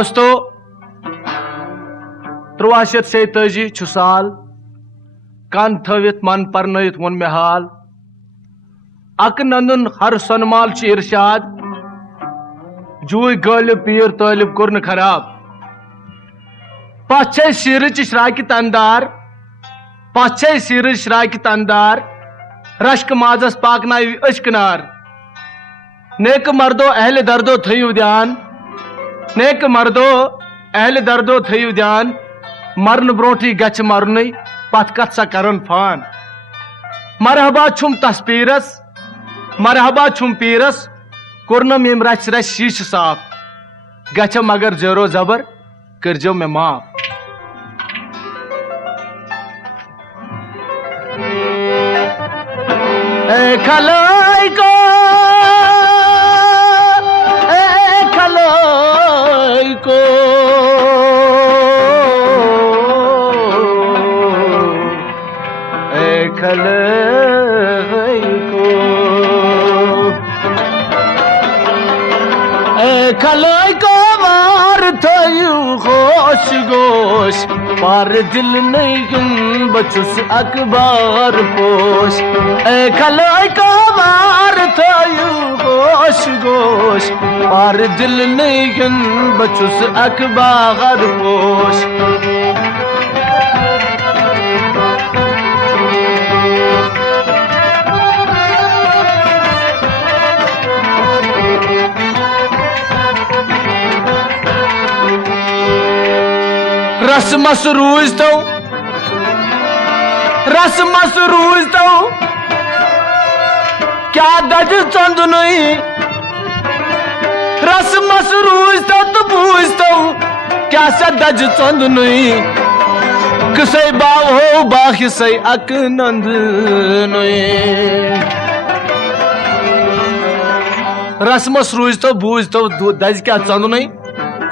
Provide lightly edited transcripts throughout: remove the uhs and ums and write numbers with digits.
दोस्तों 1386 साल कान थवित मन परनयित वोन मे हाल अक नंदन हर सनमाल इरशाद जूय गालिब पीर तालिब कुर्न खराब पाछे सिरच शराकित अंदार पाछे सिरच शराकित अंदार रश्क माजस पाकनाई अश्कनार नेक मर्दो अहल दर्दो थयु ध्यान नेक मर्दो अहल दर्दो थयु ध्यान मरन ब्रोठी गच मरन पत कत सा करन फान मरहबा छुम तस्पीरस मरहबा छुम पीरस कुर्नम यम रच रच शीश साफ गचम मगर जोरो जबर करजो में माफ ए खलाई को खलाई को मार थयु होश गोश पार दिल नहीं बचुस अखबार पोश ए खलाई को मार थयु होश गोश पार दिल नहीं बचुस अखबार पोश रसमस रूज तो क्या दज चंद नहीं रसमस रूज तो बूझ तो क्या सा दज चंद नहीं किसे बाव हो बाखि से अक नंद नहीं रसमस रूज तो बूझ तो दज क्या चंद नहीं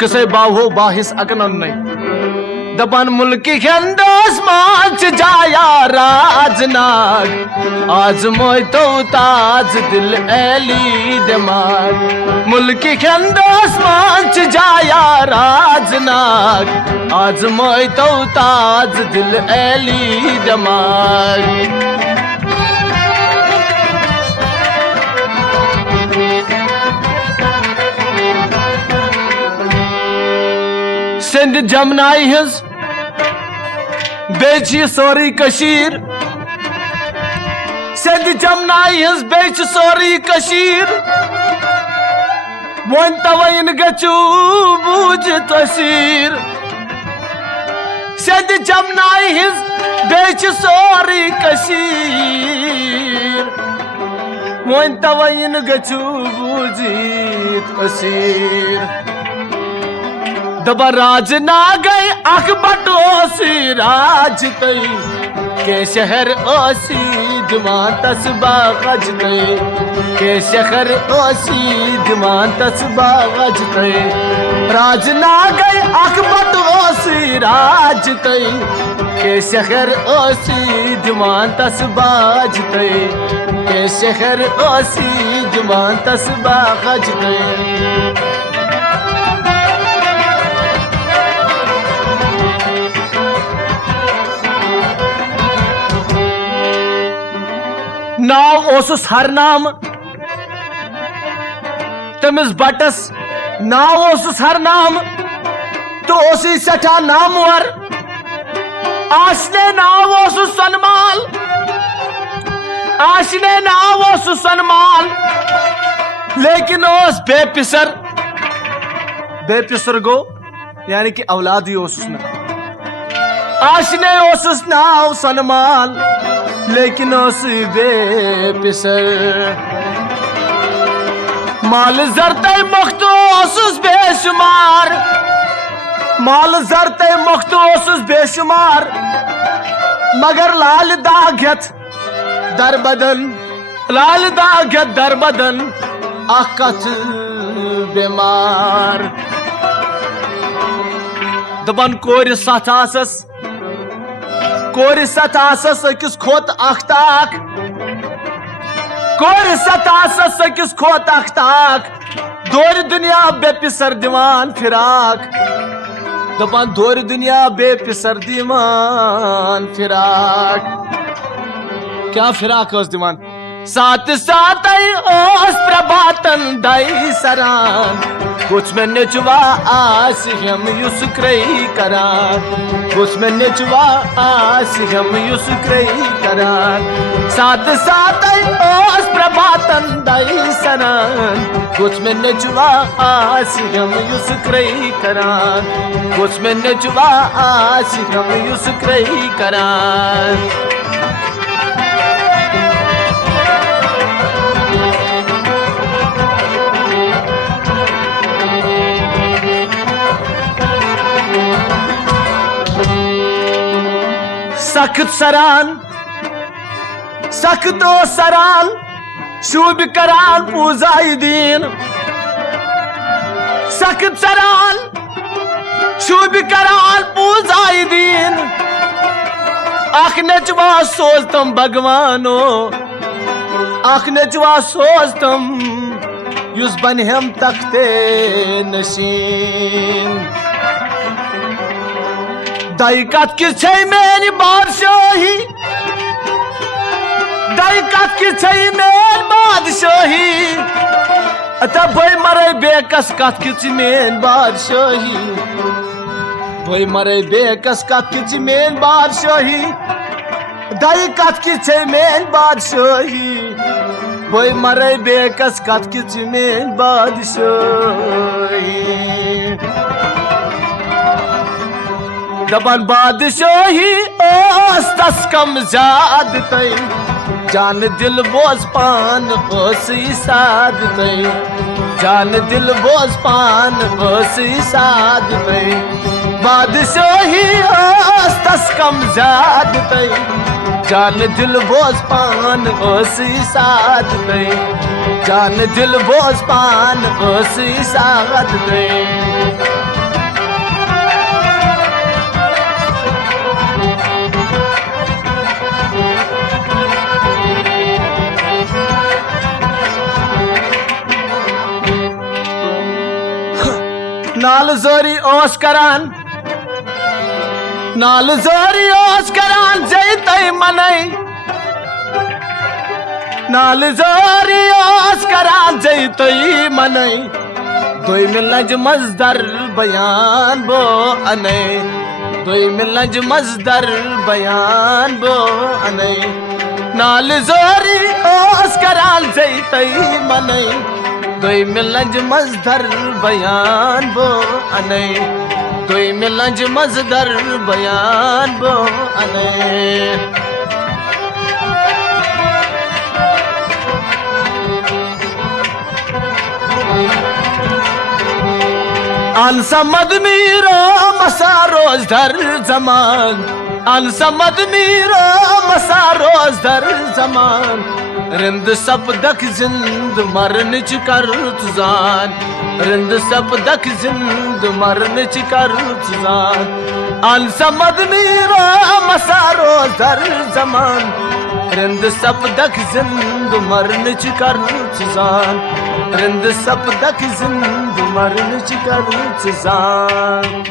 किसे बाव हो बाहिस अक नंद नहीं दपन मुल्की खंदोस मांच जाया राजनाग आज मोय तो ताज दिल एली दिमाग मुल्की खंदोस मांच जाया राजनाग आज मोय तो ताज दिल एली दिमाग सिंध जमनाई हिज बेच सोरी कशीर सिंध जमनाई हिज बेच सोरी कशीर वन तवैन गचू बूझ तसीर सिंध जमनाई हिज बेच सोरी कशीर वन तवैन गचू बूझ तसीर दबा राज ना गई अख बटोसी राज तई के शहर ओसी जुमान तस्बा गज तई के शहर ओसी जुमान तस्बा गज तई राज ना गई अख बटोसी राज तई के शहर ओसी जुमान तस्बा गज तई के शहर ओसी जुमान तस्बा गज तई नाव ओसुस हर नाम तमिस बटस नाव ओसुस हर नाम तो ओसी सठा नामवर आशने नाव ओसुस सनमाल आशने नाव ओसुस सनमाल लेकिन ओस बेपिसर गो यानी कि औलाद ही ओसुस ना आशने ओसुस नाव सनमाल लेकिन उस बेपिसर माल जरते मखतूस बेशुमार माल जरते मखतूस बेशुमार मगर लाल दागत दर बदन लाल दागत दर बदन अकत बीमार दबन कोर सतासस कोर सतासस अकिस खोत अख्ताक कोर सतासस अकिस खोत अख्ताक दोर दुनिया बे पिसर दिवान फिराक दपान दोर दुनिया बे पिसर दिवान फिराक क्या फिराक उस दिवान साथ साथ ओस प्रभातन दाई सरान कुछ में नेचवा आस हम युसुक्रई करान कुछ में नेचवा आस हम युसुक्रई करान साथ साथ ओस प्रभातन दाई सरान कुछ में नेचवा आस हम युसुक्रई करान कुछ में नेचवा आस हम युसुक्रई करान सख्त सरान सख्त ओ सरान शुभ करान पूजाई दीन सख्त सरान शुभ करान पूजाई दीन आख नचवा सोचतम भगवानो आख नचवा सोचतम युस बनहम तख्ते नशीन दाई कत किस मेरी बादशाही दाई कत किस मेरी बादशाही अतः भाई मरे बेकस कत किस मेन बादशाही भाई मरे बेकस कत किस मेन बादशाही दाई कत किस मेन बादशाही भाई मरे बेकस कत किस मेन बादशाही दबन बादशाही ओस तस कम जाद तई जान दिल बोझ पान ओस साद तई जान दिल बोझ पान ओस साद तई बादशाही ओस तस कम जाद तई जान दिल बोझ पान ओस साद तई जान दिल बोझ पान ओस साद तई नाल जोरी ओस करान नाल जोरी ओस करान जैतई मनई नाल जोरी ओस करान जैतई मनई दोई मिलज मजदर बयान बो अने दोई मिलज मजदर बयान बो अने नाल जोरी ओस करान जैतई मनई दोई मिलंज मजदर बयान बो अने दोई मिलंज मजदर बयान बो अने अनसमद मीरो मसा रोज धर जमान अनसमद मीरो मसा रोज धर जमान रिंद सपदक जिंद मरन कर तुजान रिंद सपदक जिंद मरन कर तुजान अनसमद मीरा मसारो दर जमान रिंद सपदक जिंद मरन कर तुजान रिंद सपदक जिंद मरन कर तुजान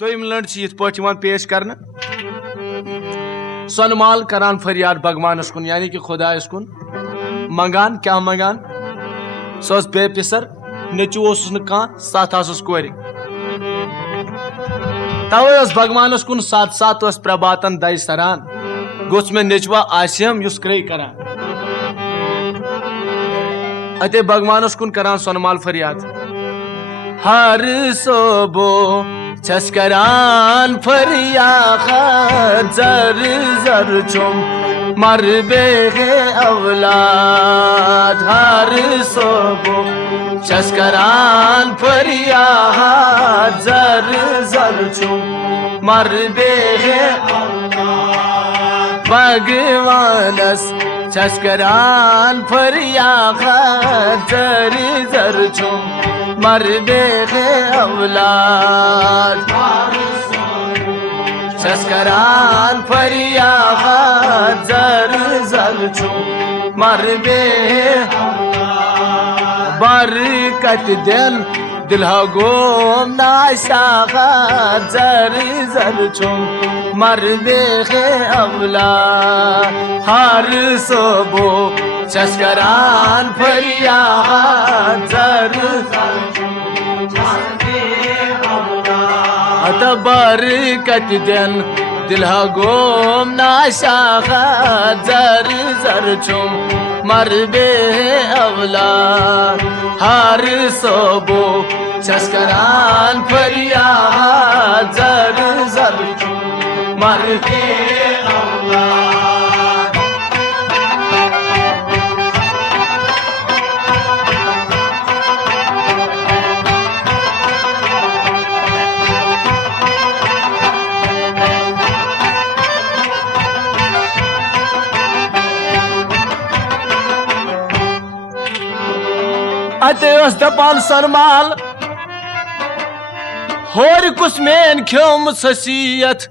दोयम लंड यथ पे पेश करना सनमाल करान फरियाद भगवानस कुन यानी कि खुदायस कुन मंगान क्या मंगान सो बे पिसर नेचु साथ कोर तवे भगवानस कुन साथ साथ प्रभातन दय सरान गोस में नेचवा आसियम युस क्रय करान अते भगवानस कुन करान सनमाल फरियाद हर सोबो छस्करान फरियाद जर जर चुम मर बेगे औलाद हर सोबो छस्करान फरियाद जर जर चुम मर बेगे औलाद भगवानस छस्करान फरियाद जर जर चुम मर बेगे औलाद छस्करान फरियाद जर जर चुम मर बे बरकत दिन दिलहा गोम नाशाखा जर जर चुम मर बे अवला हर सोबो चस्करान फरिया जर अत बरकत दिन दिलहा गोम नाशाखा जर जर चुम मर बे अवला हर सोबो चस्करान फरिया जर जर चुम मर बे अवला अते उस दपान सरमाल होर कुस मेन ख्योम ससीयत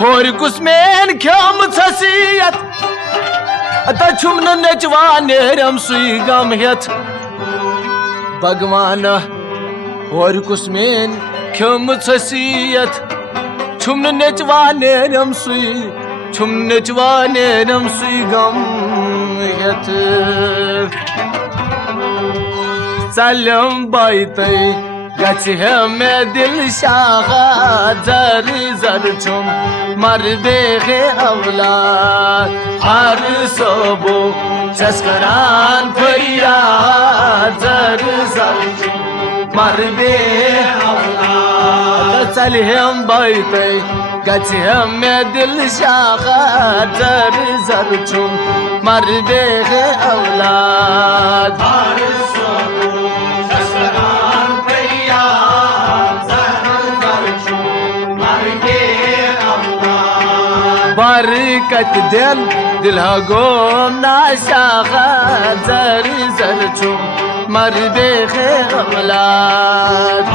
होर कुस मेन ख्योम ससीयत अता छुमन नचवा नेरम सुई गम हेत भगवान होर कुस मेन ख्योम ससीयत छुमन नचवा नेरम सुई गम हेत सलम बाइते गछ में दिल शाखा जर जर चुम मर बे अवलाद हर सोबो चस्करान फरिया जर जर चुम मर बे अवलाद सलम बाइते गछ में दिल शाखा जर जर चुम मर बे अवलाद हर बरकत दिल दिलहा गोम नाशाखा जर जर चुम मर बे अवलाद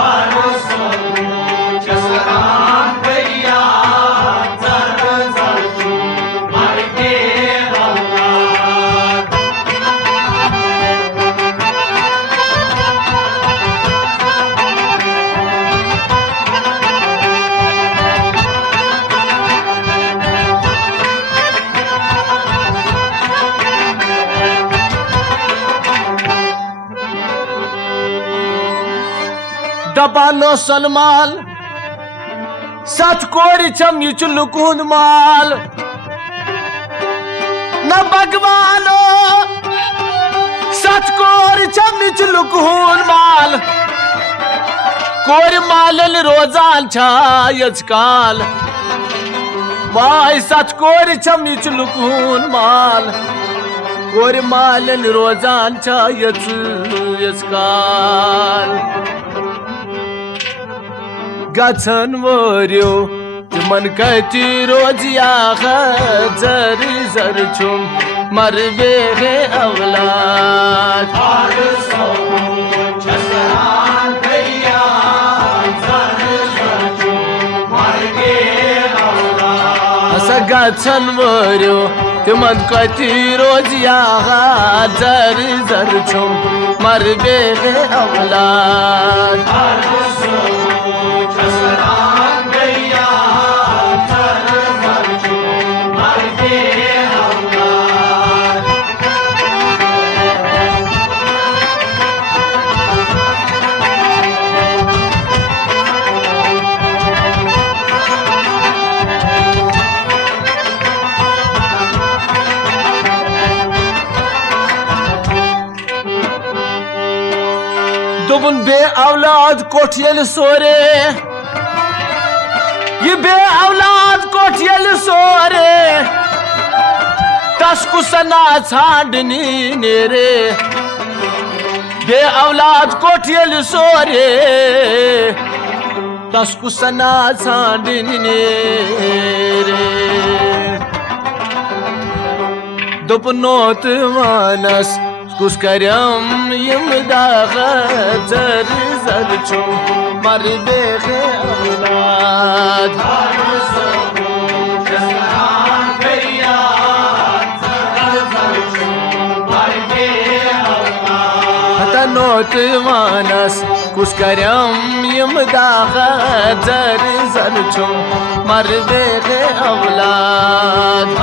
दपानो सलमाल सत कोरी छम यु लुकुन माल न भगवानो सत कोरी छम यु लुकुन माल कोर मालन रोजान छायज काल वाय सत कोरी छम यु लुकुन माल कोर मालन रोजान छायज काल गछन वोरियो तुमन कति रोजिया जर जर चुम मर बे अवलाद गछन वोरियो तुमन कति रोजिया जर जर चुम मर बे अवलाद दोबन बे औलाद कोठियल सोरे ये बे औलाद कोठियल सोरे तस कुसना छाड़नी नेरे बे औलाद कोठियल सोरे तस कुसना छाड़नी नेरे दोपनोत मानस कुछ करम यमदाग जर जर चुम मर बे औलाद मोतवानस कुछ करम यम दागा जर जर छुम मर बेगे औलाद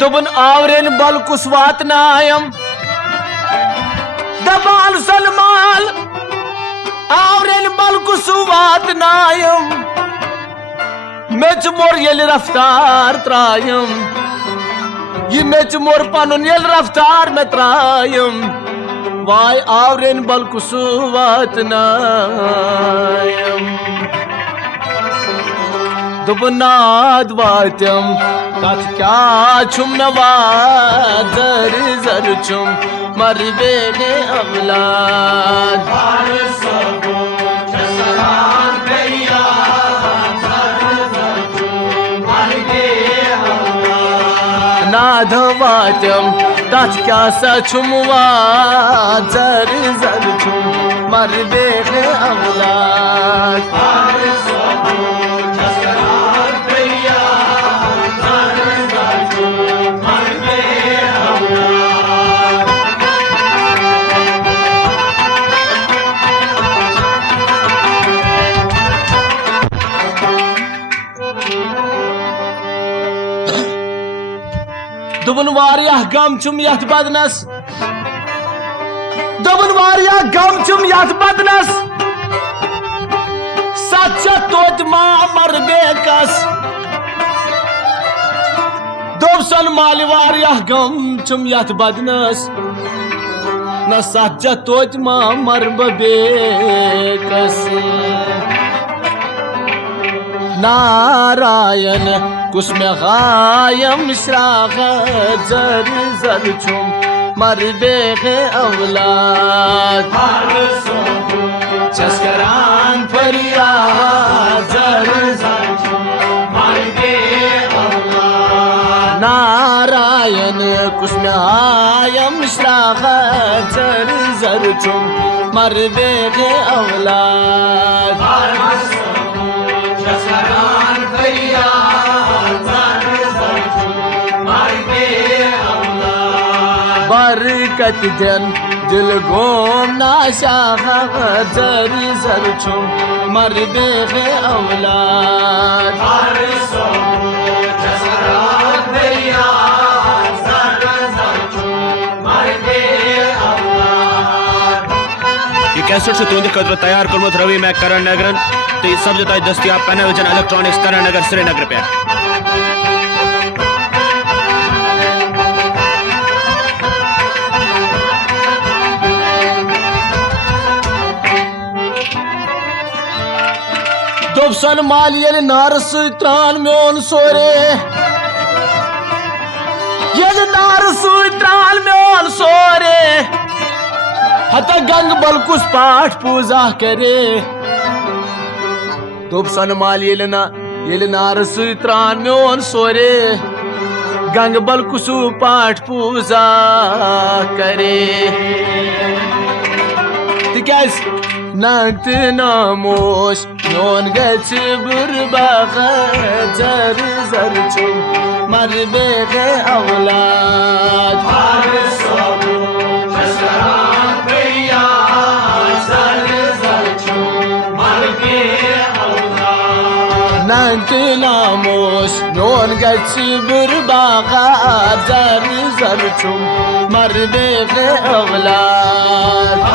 दुबन आवरेन बल कुसवात नायम दबाल सलमाल आवरेन बल कुसवात नायम मेच मोर येल रफ्तार त्रायम ये मेच मोर पनुन येल रफ्तार में त्रायम वाय आवरेन बल कुसवात नायम दुबनाद वात्यम तथ क्या छुम नवा जर जर छुम मर बेगे औलाद नाद वात्यम तथ क्या सा छुमवा जर जर छुम मर बेगे औलाद दुबन वारिया गम चुम यथ बदनस दुबन वारिया गम चुम यथ बदनस सच्चा तोज मां मर बेकस दोबसन माली वारिया गम चुम यथ बदनस न सच्चा तोज मां मर बेकस नारायण कुसमे गायम श्राग जर जर छुम मर बेगे औलाद चस्करान फरियाद जर जर छुम मर बेगे औलाद नारायण कुसमे गायम श्राग जर जर छुम मर बेगे औलाद बरकत जन दिल गोम नाशा जर जर छुम मर बेगे औलाद कैसेट से तुंद कदर तैयार कर्मुत रवि मैं करण नगरन तो सब जता दस्तियाब पैनाविजन इलेक्ट्रॉनिक्स करण नगर श्रीनगर पे दोबसन माल येल नारस त्रान म्योन सोरे येल नारस त्रान म्योन सोरे हता गंग बलकुस पाठ पूजा करे दोबसन माल येल नारस त्रान म्योन सोरे गंग बलकुसु पाठ पूजा करे तिकाज नांत नामोश नोन गच बुरबाग जर जर छुम मर बेगे औलाद नांत नामोश नोन गच बुरबाग जर जर छुम मर बेगे औलाद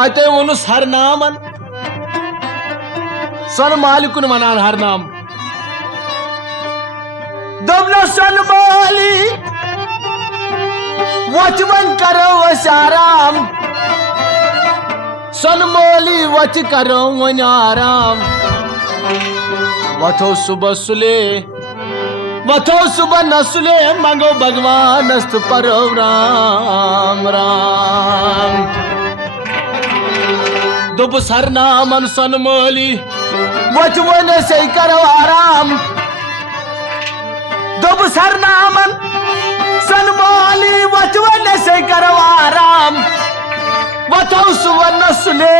अते वनुस हर नामन सन मालिकुन मनान हर नाम दबना सन माली वच वन करो आराम सन मोली वच करो वन आराम वथो सुबह सुले वथो सुबह नसुले मंगो भगवान अस्त परो राम राम दुब सर नामन सन मोली वच वन से करो आराम दुब सर नामन सन मोली वच वन से करो आराम वथो सुबह नसुले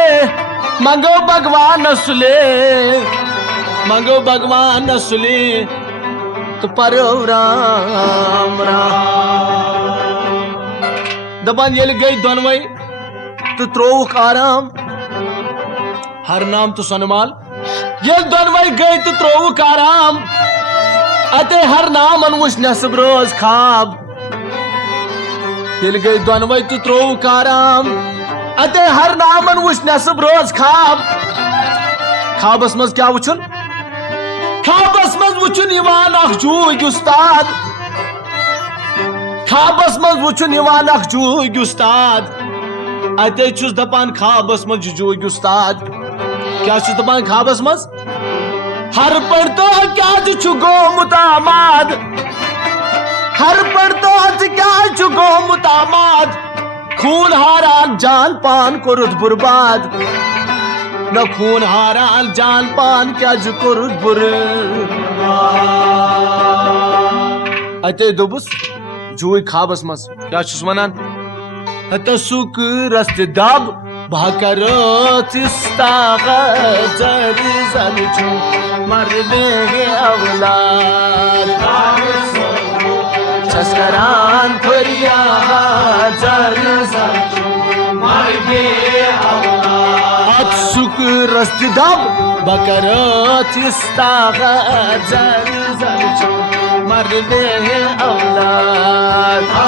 मंगो भगवान नसुले मंगो भगवान नसुले तो परो राम राम दपान ये गई दोनवे तो त्रोवक आराम हर नाम तो सनमाल ये दोनवे गई तो त्रोवक आराम अते हर नाम अनवुश नसब रोज खाब ये गई दोनवे तो त्रोवक आराम अते हर नाम अनवुश नसब रोज खाब खाबस मज क्या वुचन खाबस मज वुचन इवान अख जूग उस्ताद खाबस मज वुचन इवान अख जूग उस्ताद अते छुस दपान खाबस मज जूग उस्ताद क्या छुस दपान खाबस मज हर पढ़तो क्या छु गोमुत आमाद हर पढ़तो क्या छु गोमुत आमाद खून हारान जान पान कोरुत बुर्बाद न खून हारान जान पान क्या जो कोरुत बुर अते दुबुस जुई खाबस मस क्या छुस वनान तसुक रस्त दब भाकरो चिस्ता जर जलचु मरदे औलाद चस्करान फरिया जर जलचु मरदे औलाद सुक रस्त दब भाकरो चिस्ता जर जलचु मरदे औलाद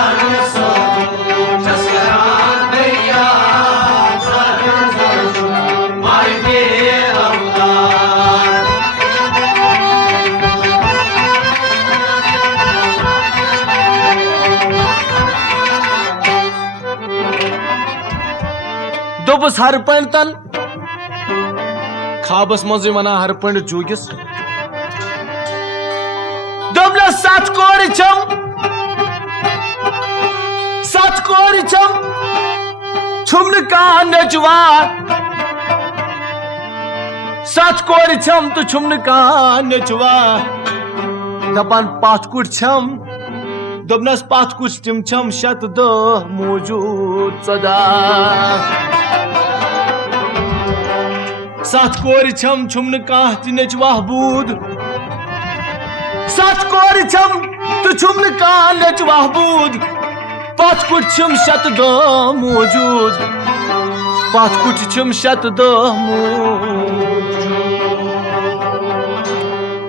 दुबस हर पंतन खाबस मज वना हर पंड जूगिस दुबल सत कोर छम छुमन का नचवा सत कोर छम तो छुमन का नचवा दपान पाथ कुट छम दुबनस पाथ कुट तिम छम शत दो मौजूद सदा सत कोर छम छुमन काह तिनच वहबूद सत कोर छम तो छुमन काह नच वहबूद पाथ कुट छम शत दो मौजूद पाथ कुट छम शत दो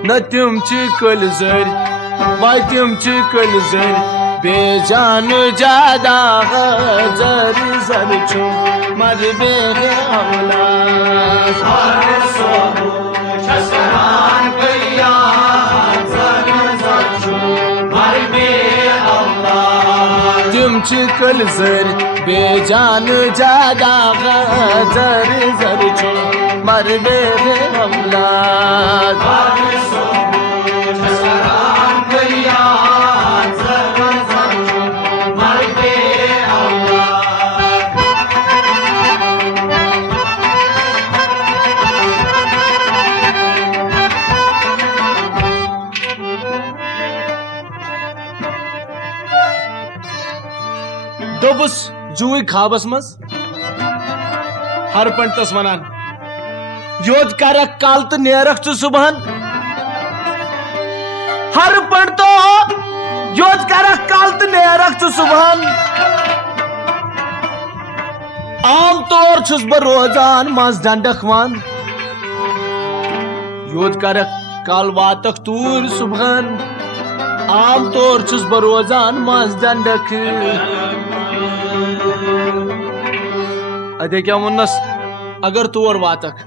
न तिम च कल जर वाय तिम च कल जर बेजान ज्यादा जर जर छु मर बे औलाद तिम च कल जर बेजान ज्यादा जर जर छु मर बे औलाद दोबुस जुई खाबस मस हर पंतस वनान योद करक काल तो नेरक छु सुबहन हर पंतो योद करक काल तो नेरक छु सुबहन आम तौर छुस ब रोजान मज डंडक वन योद करक काल वातक तूर सुबहन आम तौर छुस ब रोजान मज डंडक अदे क्या मुन्नस अगर तोर वातक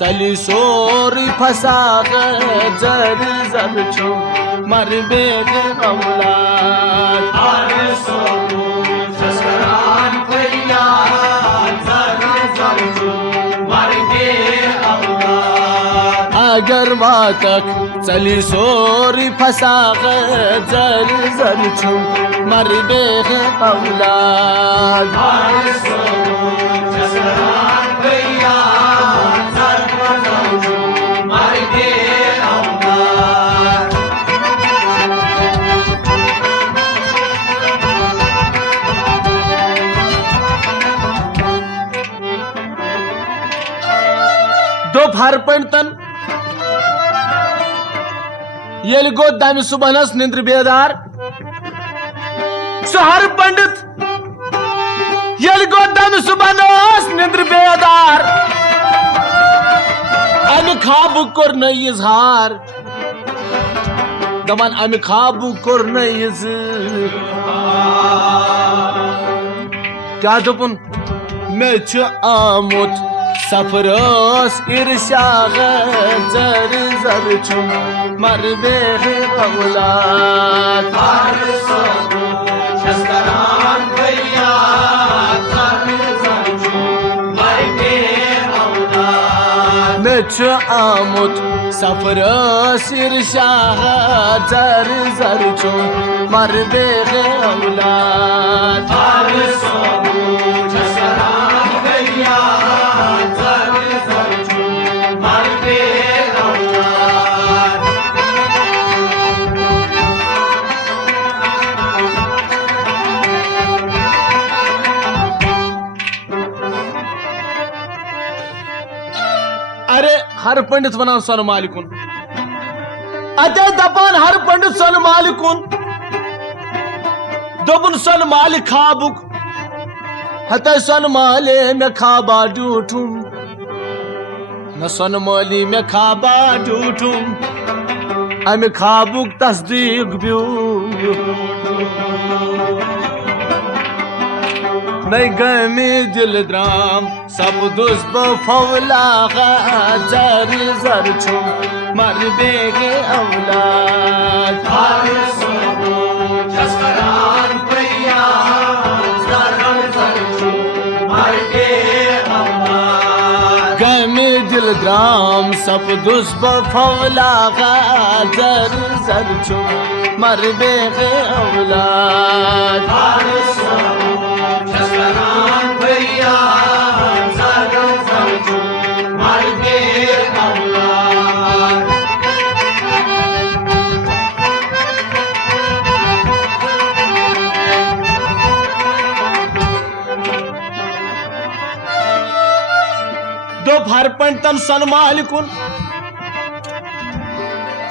चली सोरी फसा जर जर छो मर बेग औलाद अगर वातक चली सोरी फसाक जर जर छु मर बेग औलाद दोपहर पंतन ये गो दम सुबहनस निंद्र बेदार सहर पंडित ये गो दम सुबहनस निंद्र बेदार अमि खाब कोर न इजहार दमन अमि खाब कोर न क्या दोपुन मे छु आमुत सफरोस इरशाग जर जर छु मर बेग औलाद मे छु आमुत सफरोस इरशाग जर जर छु मर बेग औलाद अरे हर पंडित वन सन मालिकुन अते दपान हर पंडित सन मालिकुन दोबुन सन मालिक खाबुक हते सन माले में खाबा डूठुम न सन माली में खाबा डूठुम अमि खाबुक तस्दीक ब्यू नहीं गमी दिल द्राम सब दुस बफौला जर जर छु मर बेग औलाद गमी दिल द्राम सब दुस बफौला जर जर छु मर बेग औलाद दोपहर पंतन सन मालिकुन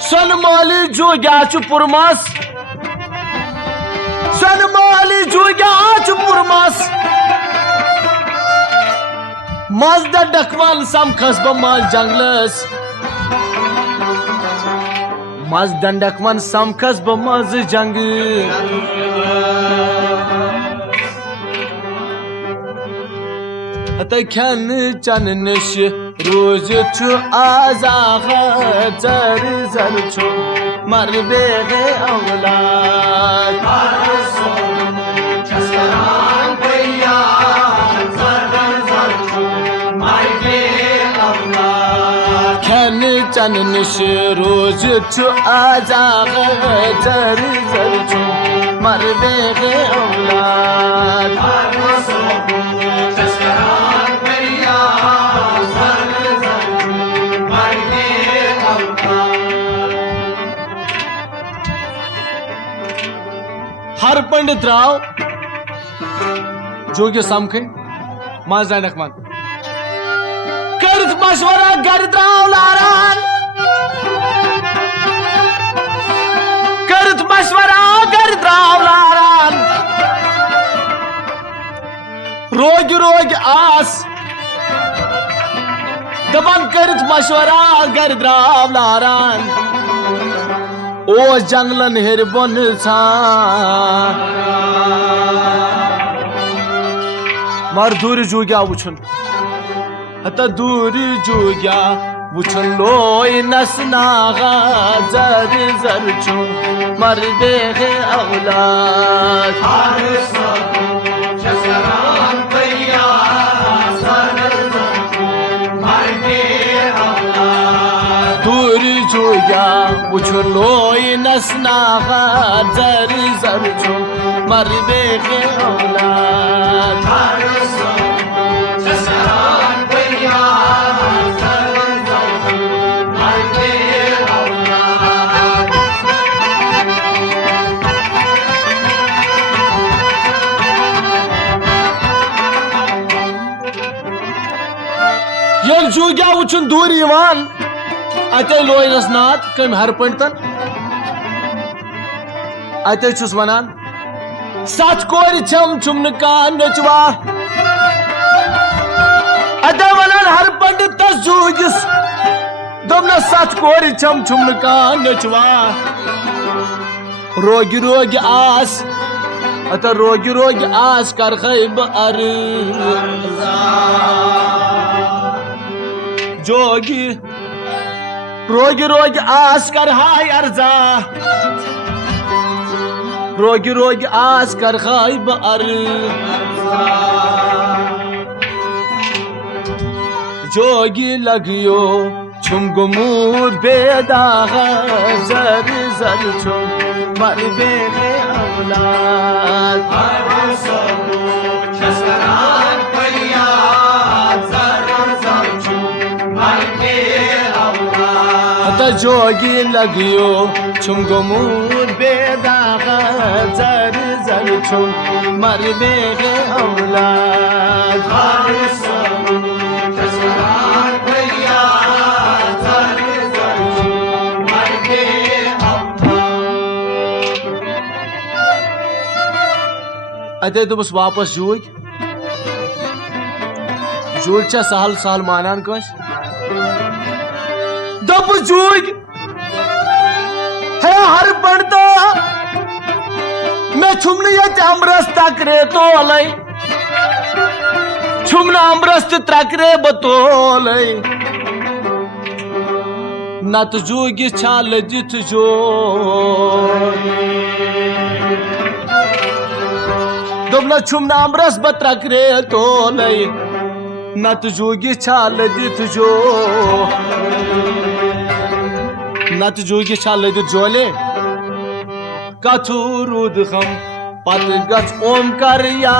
सन माली जोग्या छु पुरमास सन माली जोग्या छु पुरमास मज डकवान सम खसब माल जंगलस मज दंडकवन सम खसब मज जंग खन चन नश रोज छु आजाग जर जर छु मर बेग औलाद खन चन नश रोज छु आजाग जर जर छु मर बेग औलाद हर पंडित राव जोग्य समखे माज डकवान करत मशवरा गर द्राव लारान करत मशवरा गर द्राव लारान रोज रोज आस दबन करत मशवरा गर द्राव लारान ओ जंगलन हिरबन मर दूर जोग्या वुछन हता दूर जोग्या वुचन लोई नसनागा जर जर छु मर बेगे औलाद दूरी जुया वुचन लोई नसनागा जर जर छु मर बेगे औलाद यल जुग्या वुचन दूर यवान अते लोयनस नाथ कम हर पंडतन अते छुस वनान सच कोर छम छुमन का नचवा अते वनान हर पंडित तस जुगिस दोमना सच कोर छम छुमन का नचवा रोगी रोगी आस अते रोगी रोगी आस कर खैब अर जोगी रोगी रोगी आस कर हाय अर्जा रोगी रोगी आस कर हाय बर जोगी लगियो छुम गुमूर बेदाग जर जर छुम मर बेगे औलाद जोगी लगियो छुम गुमूर बेदाग जर जर छुम मर बेगे औलाद अते दोपस वापस जूग छा सहल सहल मानान कस दप जूग है हर पड़ता मैं छुमने ये अमरस तकरे तो अलई छुमना अमरस तकरे बतोलई नत जूगी छाल जित जो दुबना छुमना अमरस बतकरे तो लई नत जूगी छाल जित जो नत जूगी छाल जित जोले कथू रूद हम पत गच ओम कर या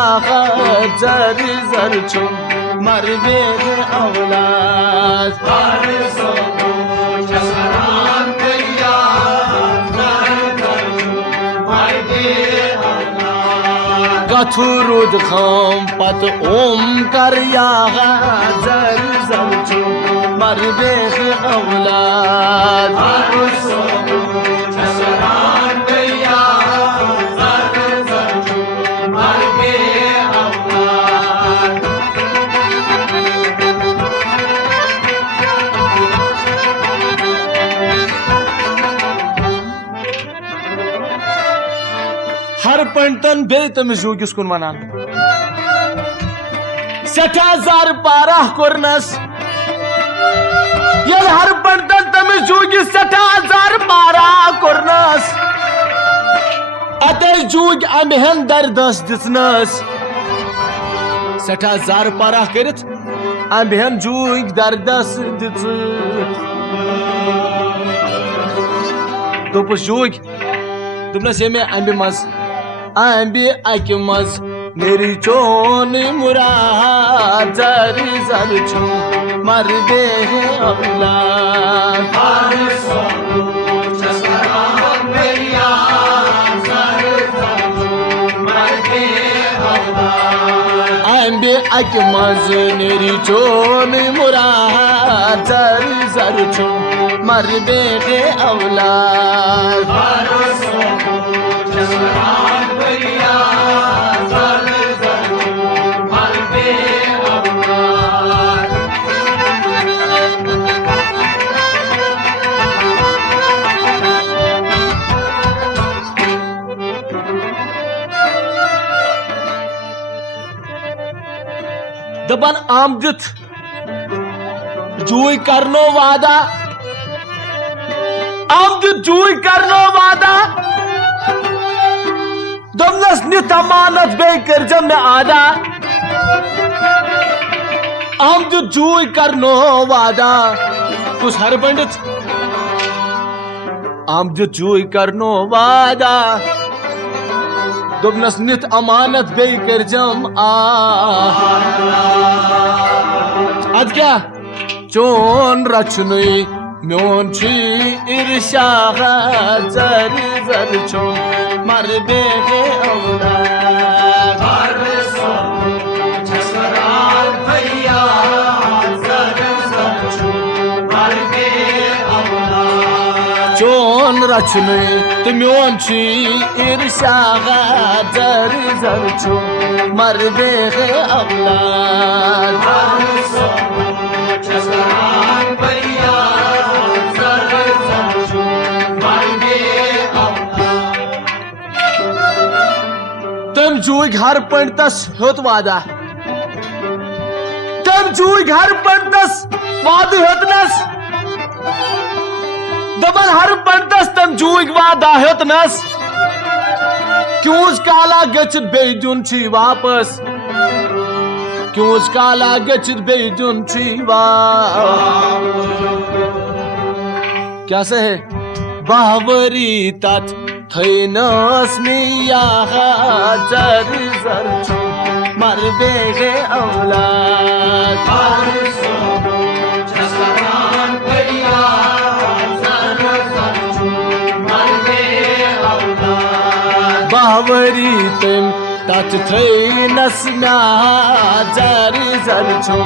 जर जर छुम मर बेगे औलाद कथू रूद हम पत ओम कर या जर जर छुम मर बेगे औलाद हर पंडतन बे तमिस जूगिस कुन वनान सठा जार पारा कोरनस यल हर पंडतन तमिस जूगिस सठा जार पारा कोरनस अते जूग अमहन दर्दस दिसनस सठा जार पारा करित अमहन जूग दर्दस दिस दोपस जूग दोपनस ये अम्बे मज अम्बे अक मज मेरी चोन मुराद जर जर छुम मर बेगे औलाद अम्बे अक मज मेरी चोन मुराद जर जर छुम मर बेगे औलाद दबन आमदित जुई करनो वादा आम जुई करनो वादा दोनस नित अमानत बे कर में आदा आम जुई करनो वादा कुछ हर पंडित आम जुई करनो वादा दोनस नित अमानत बे कर अद क्या चोन रचनुई म्योन छी इर्षा जर जर छो मर बेगे औलाद भैया जर जर छो मर बेगे औलाद चोन रचनुई तो म्योन छी इर्षा जर जर छो मर बेगे औलाद तम जुई घर पंडतस होत वादा तम जुई घर पंडतस वाद होतनस दबल हर पंडतस तम जुई वादा होतनस क्यों काला गचित बेजुन छी वापस क्यों काला गचित बेजुन छी क्या से है बावरी तात थैनस मिया जर जर छो मर बेगे औलाद बावरी तुम तात थैनस मिया जर जर छो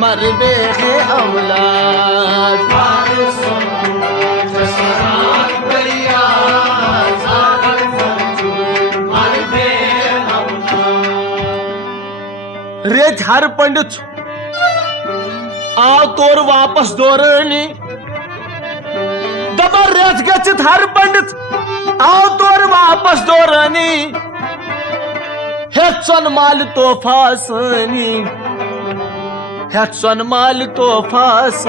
मर बेगे औलाद रेत हर पंडित आओ तोर वापस दौरनी दबर रेत गचित हर पंडित आओ तोर वापस दौरनी हेचन माल तोफासनी हेचन माल तोफास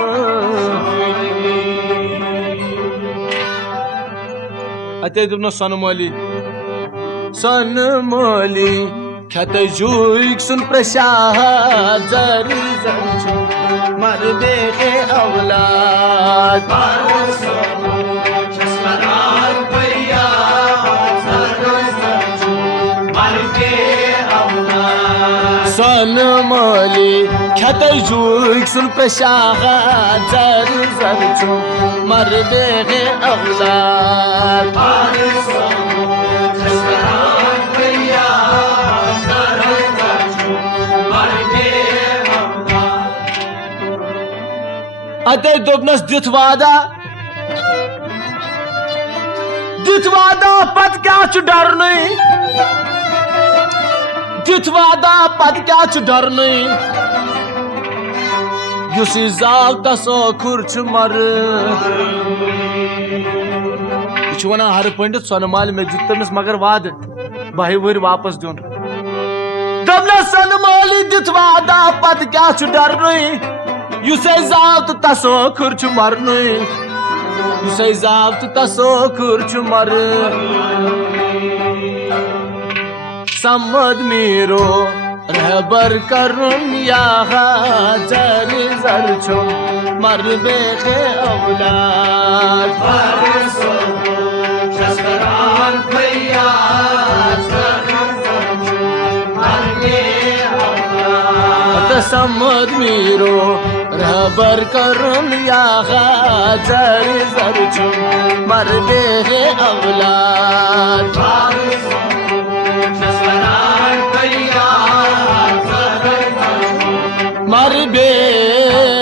अते दुनो सनमोली सनमोली खत जुई सुन प्रसाद जर जर छो मर बेगे औलाद सनमोली खत जुई सुन प्रसाद जर जर छो मर बेगे औलाद अते दोपनस दित वादा पत क्या डर नहीं दित वादा पत क्या डर नहीं युसी जाव तसो खुर्च मर वना हर पंडित सनमाल में जितनस मगर वाद भाई वर वापस दुन दोपनस सनमाली दित वादा पत क्या डर नहीं युसे जाव तसो खुर्च मरनु युसे जाव तसो खुर्च मर समद मेरो रहबर करुन या जर जर छो मर बेगे औलाद भैया समद मेरो रहबर करुन या जर जर छो मर बेगे औलाद मर बे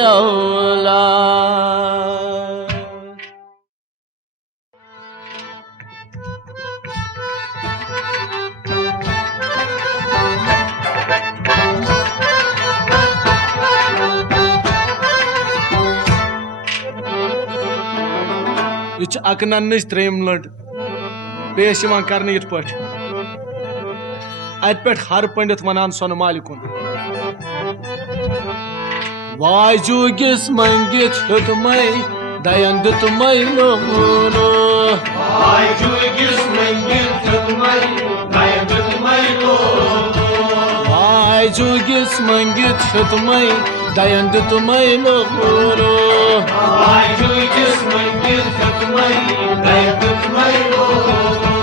औलाद यह अकन त्रेम लंड पेश कर इत पे अत पे हर पंडित वनान सोन मालिकुन Vajugis mangit hutmai dayan dutmai lomulo. Vajugis mangit hutmai dayan dutmai lomulo. Vajugis mangit hutmai dayan dutmai lomulo. Vajugis mangit hutmai dayan dutmai lomulo.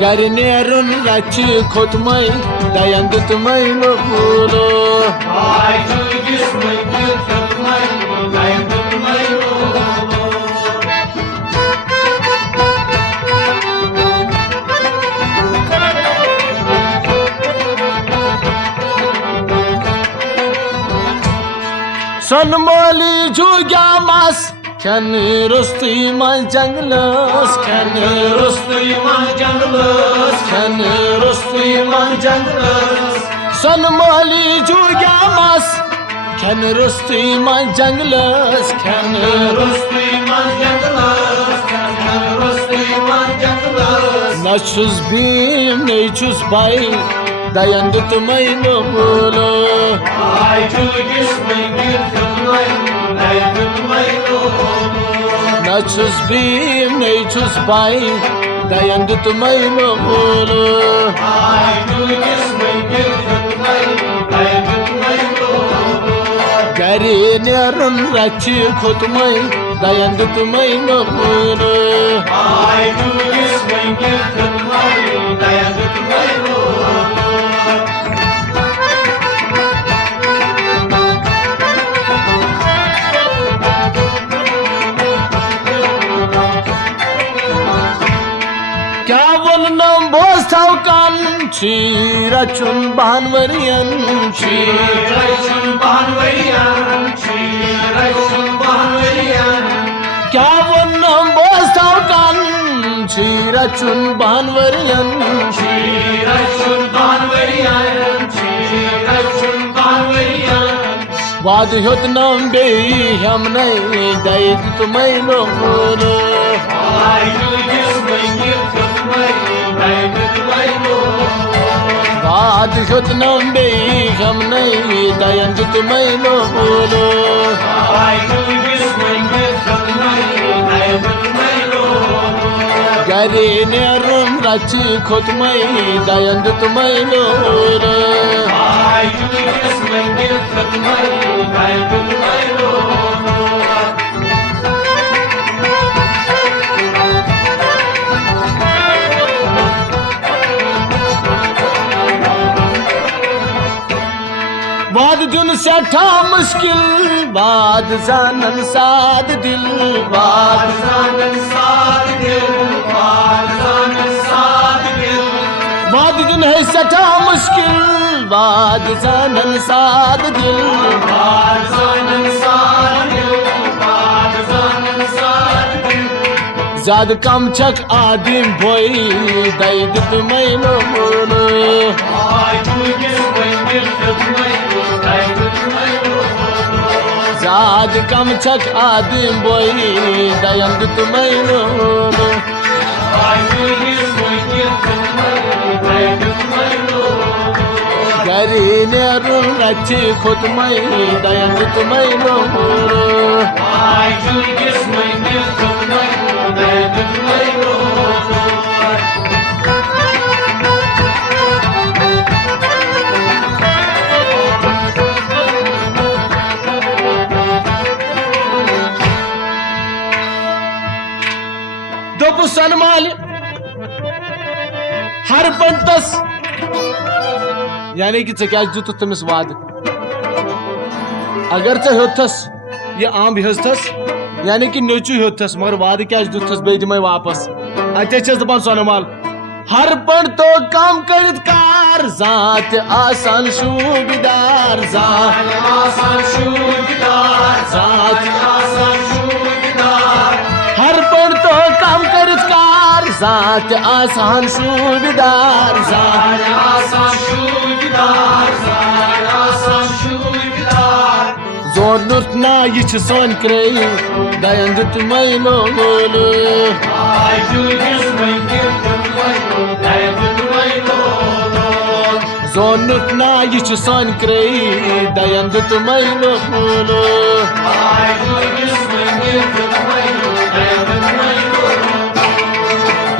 Garnerun rachi khutmai dayan dutmai lomulo. Vajugis mangit hutmai dayan dutmai lomulo. Sonmoli jugamas Ken rusti man janglas Ken rusti man janglas Ken rusti man janglas Sonmoli jugamas Ken rusti man janglas Ken rusti man janglas Ken rusti man janglas Nachus bim nechus bay dayandı tumay lolo Vajugis mangit hutmai dayan dutmai lomulo. Nachus bim nechus bay dayandı tumay lolo Vajugis mangit hutmai dayan dutmai lomulo. Gari nerun rachi khutmay dayandı tumay lolo Vajugis mangit hutmai dayan dutmai lomulo. Kya volnam bostav kan chirachun banvariyan Chirachun banvariyan, chirachun banvariyan. Kya volnam bostav kan chirachun banvariyan Chirachun banvariyan, chirachun banvariyan. Vad hyotnam be hamnai daid tumai lolo Vajugis mangit hutmai dayan dutmai lomulo. Vad hyotnam be hamnai daid tumai lolo Vajugis mangit hutmai dayan dutmai lomulo. Gari nerun rachi khutmai daid tumai lolo Vajugis mangit hutmai dayan dutmai lomulo. Vad dün seta mushkil Vad zanan sad dil Vad Zanen saad dil, zanen saad dil. Vad dün hai seta mushkil Vad zanan sad dil Zanen saad dil, zanen saad dil. Zad kam chak adim boy daid tumai lolo Vajugis mangit hutmai dayan dutmai lomulo. Zad kam chak adim boy daid tumai lolo Vajugis mangit hutmai dayan dutmai lomulo. Gari nerun rachi khutmai daid tumai lolo Vajugis mangit hutmai dayan dutmai lomulo. Dopu sanmal har pantas यानी कि क्या जुत तमिस वाद अगर चे होथस ये आम होथस यानी कि नोचू होथस मगर वाद क्या जुथस बे दिमे वापस अते छस दपन सोनमाल हर पण तो काम करित कार जात आसान शुगदार जात Asan şuhidar, जात asan şuhidar. हर पण तो काम करित कार जात आसान शुगदार जात Asan şuhidar, asan şuhidar. Zor nurtna yiç son krey dayandı tumay lolo Vajugis mangit hutmai dayan dutmai lomulo. zonut na yich son krei dayan dut mailo Ay Jurgis Mangir Mailo Dayan Mailo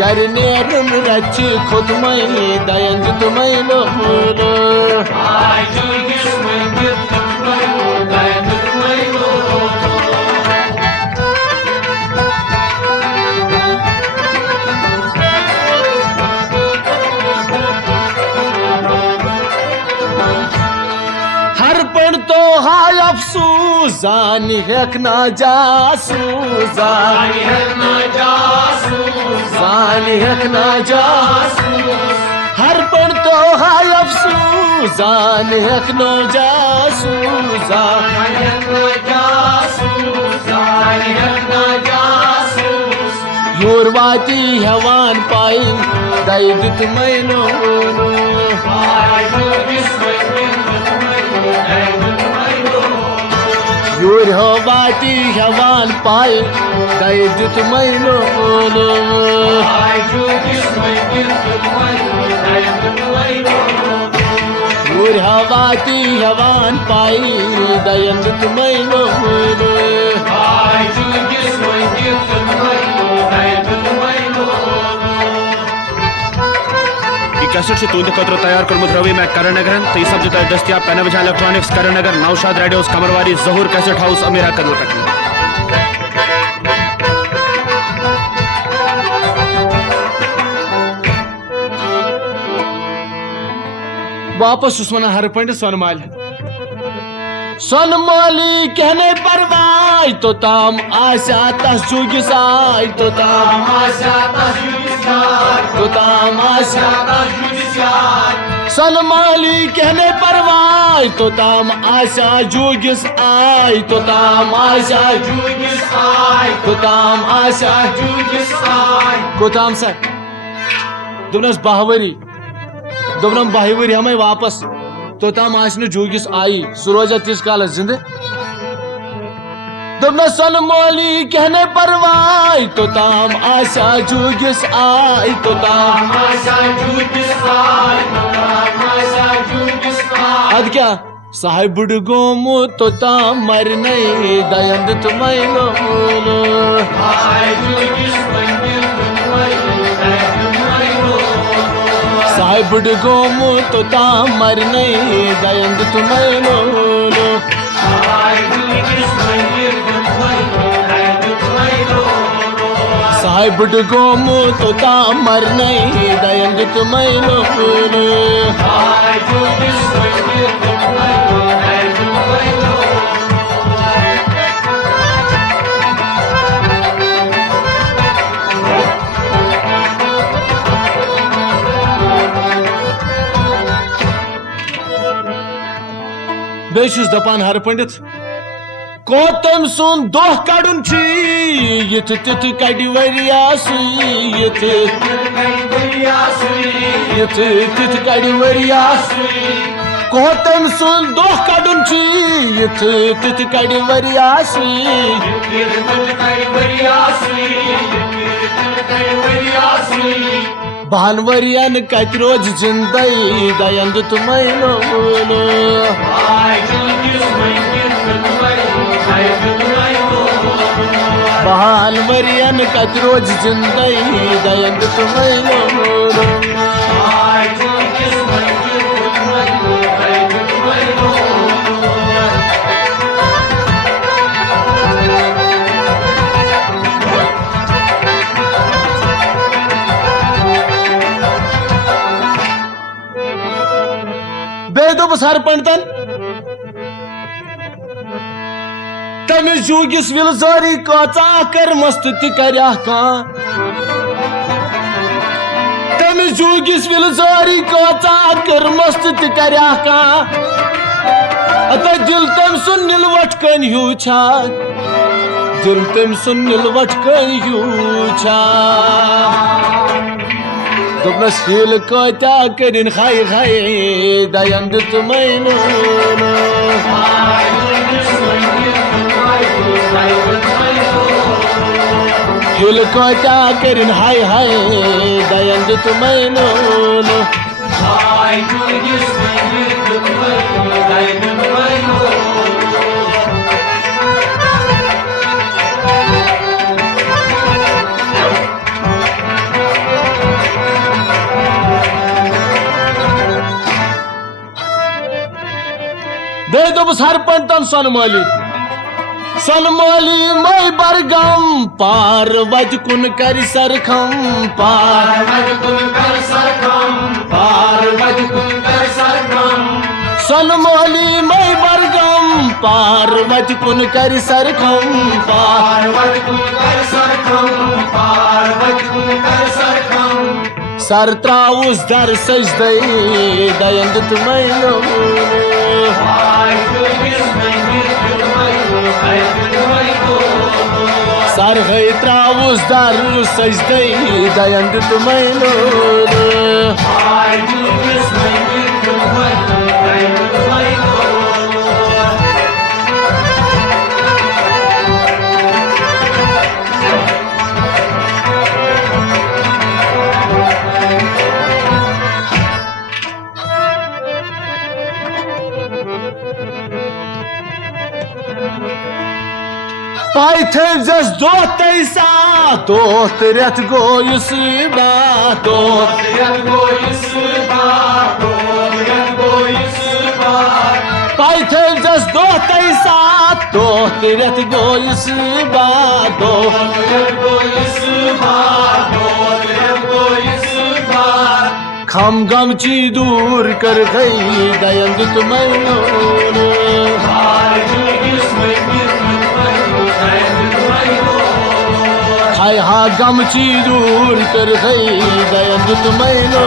Garnerum rachi khud mai dayan dut mailo Ay Jurgis Mangir Mailo Dayan Mailo हर पण तो हाय अफसोस जान हेक ना जासूस जान Ay Herna Jasus जान हेक ना जासूस हर पण तो हाय अफसोस जान हेक ना जासूस Ay Herna Jasus Ay Herna Jasus your वाती हवान पाई दई दित मैनो Ay Jurgis Mangir Mailo Dayan Mailo your वाती हवान पाई दई दित मैनो Ay Jurgis Mangir Mailo Dayan Mailo your वाती हवान पाई दई दित मैनो Ay Jurgis Mangir Mailo Dayan Mailo ये कैसेट से तुंद खतर तैयार कर्मुत रवि मैं करण नगरन तो ये सब जो दस्तियाब पेनाविजन इलेक्ट्रॉनिक्स करण नगर नौशाद रेडियोस कमरवारी जहूर कैसेट हाउस अमीरा कर्नाटक में वापस उस्माना हर पंड सोनमाल सोनमाली कहने परवाई तो ताम आशा तस जुगिस आय तो ताम Amasya tas judiciar तो ताम आशा tas judiciar सोनमाली कहने परवाई तो ताम आशा जुगिस आय तो ताम आशा Judis ay तो ताम आशा Judis ay कोताम सा दुनस बाहवरी दुनम बाहवरी हमें वापस तो ताम आशनु जुगिस आई सुरोजा तीस काल जिंद दुनस सोनमाली कहने परवाई तो ताम आशा जुगिस आय तो ताम Amasya judis ay Amasya judis ay अद क्या साहिब गोमु तो ताम मरने दयंद तुम्हें Ay Jurgis Mangir Mailo Dayan Mailo Sahib गोमु तो ताम मरने दयंद तुम्हें Ay Jurgis Mangir Mailo Dayan Mailo Sahib गोमु तो ताम मरने दयंद तुम्हें Ay Jurgis Mangir Mailo Dayan Mailo बेशुस दपान हर पंडित कोतम सुन दोह कड़ुन छी यथ तिथ कड़ी वरिया सुई यथ यथ तिथ कड़ी वरिया कोतम सुन दोह कड़ुन छी यथ तिथ कड़ी वरिया सुई भानवरियन कत रोज जिंदई दयंद तुम्हें भानवरियन कत रोज जिंदई दयंद तुम्हें बेदोबस हर पंडितन तमिस जुगिस विल जारी कचा कर मस्त कर्या तमिस जुगिस विल जारी कचा कर मस्त कर्या अत दिल तम सुन नीलवट कन ह्यूछा दिल तम सुन नीलवट कन ह्यूछा दोपनस हिल कता करिन खाई खाई दयंद तुम्हें हिल कता करिन हाय हाय दयंद तुम्हें Julius, mein Glück, deinen Wein. दे दो सरपंचन सनमाली मई बरगम पार वज कुन कर सरखम पार वज कुन कर सरखम, पार वज कुन कर सरखम। सनमाली मई बरगम पार वज कुन कर सरखम पार वज कुन कर सरखम, पार वज कुन कर सरखम। सर त्राउस दर सजदे दयंद तुमैनो सर है त्राउस दर सजदे दयंद तुमैनो Paytevzes dost eysa dost ret goyusu ba dost Ret goyusu var, ret goyusu var. Paytevzes dost eysa dost ret goyusu ba dost Ret goyusu var, ret goyusu var. Kam gamchi dur kar gayi dayand tumayno हाय हा गमची दूर कर गई दयंद तुमैनो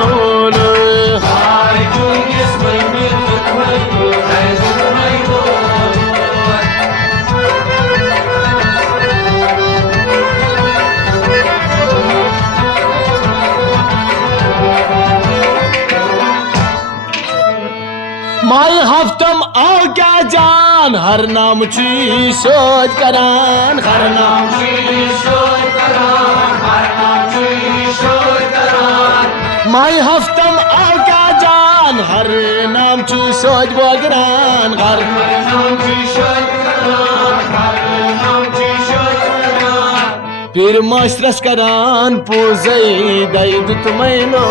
माई हफ्तम आओ क्या जान हर नाम ची सोच करान हर नाम माई हफ्तम आओ क्या जान हर नाम ची सोच बगरान हर फिर मशरस करान पूजे दैद तुमैनो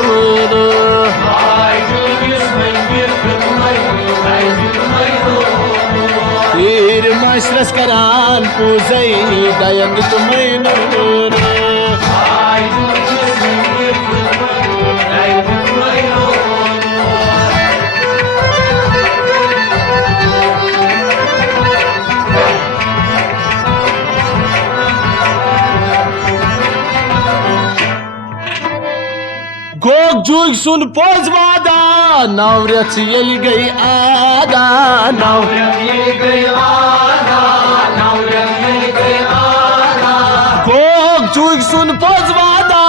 फिर मशरस करान पूजे दयंद तुमैनो गोग जुग सुन पोज वादा नवरत यल गई आदा नवरत यल गई आदा नवरत यल गई आदा गोग जुग सुन पोज वादा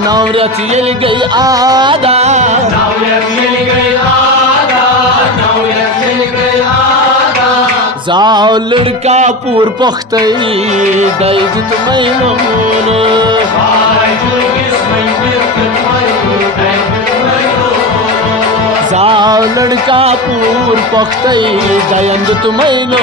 नवरत यल गई आदा नवरत यल गई आदा नवरत यल गई आदा जाओ लड़का पूर पख्ते दैद तुमैनो जाओ लड़का पूर पख्ते दयंद तुमैनो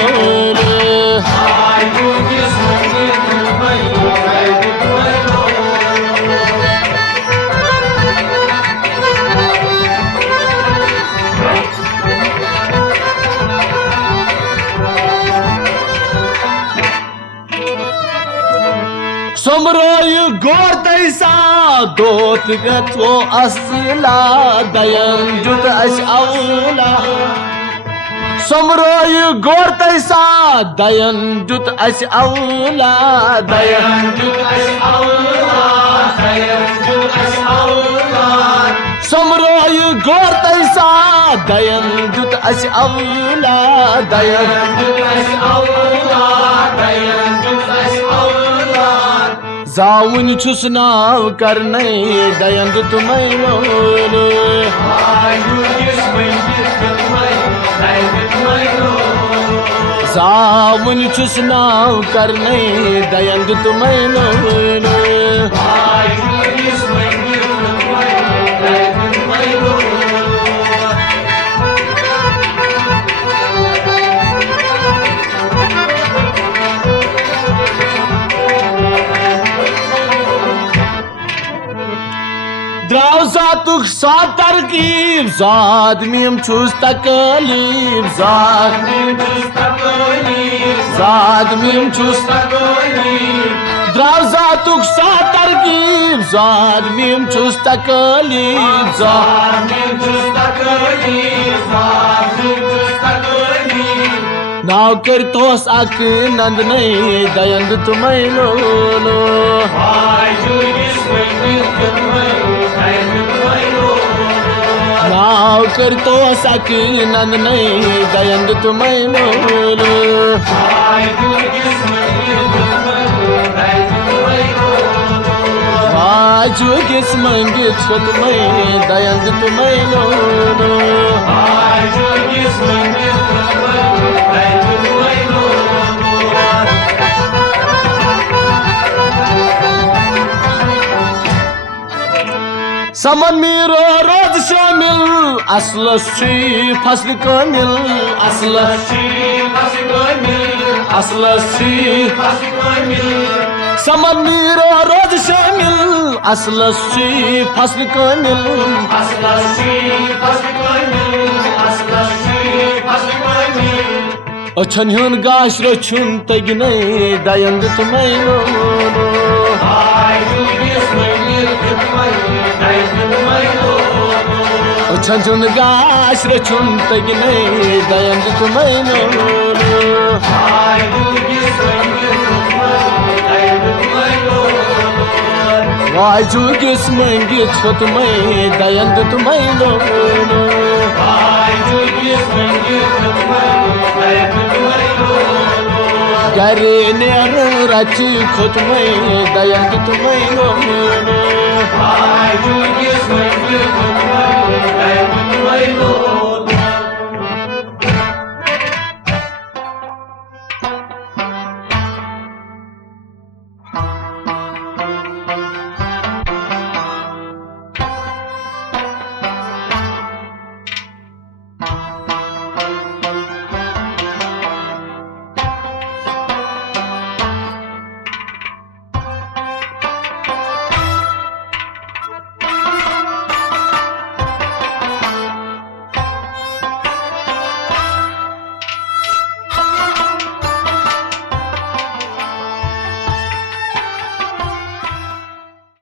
समरोय गोर तैसा दोत गो असला दयन जुत अश अवला समरोय गोर तैसा दयन जुत अश अवला दयन जुत अश अवला दयन जुत अश अवला समरोय गोर तैसा दयन जुत अश अवला दयन जुत अश अवला दयन जुत अश अवला जाउन छुस नाव करने दयंद तुमैनो जाउन छुस नाव करने दयंद तुमैनो तुक सात तरकीब जाद मीम चूस तकलीफ जाद मीम चूस द्राव जातुक सात तरकीब जाद मीम चूस तकलीफ नाव कर तोस अक नंद नहीं दयंद तुम्हें लोलो नाव कर तोस अक नंद नहीं दयंद तुम्हें लोलो बाजू किस मंगे छत में दयंद तुम्हें लोलो समन मीरो रोज शामिल असलशी फसल कामिल असलशी समन मीरो रोज शामिल असलशी फसल कामिल अछन हुन गाश रछुन तगने दयंद तुम्हें लोलो अछन हुन गाश रछुन तगने दयंद तुम्हें लोलो वाजू किस मंगे छत में दयंद तुम्हें लोलो करे नेर रच खुद में दयंद तुम्हें लोलो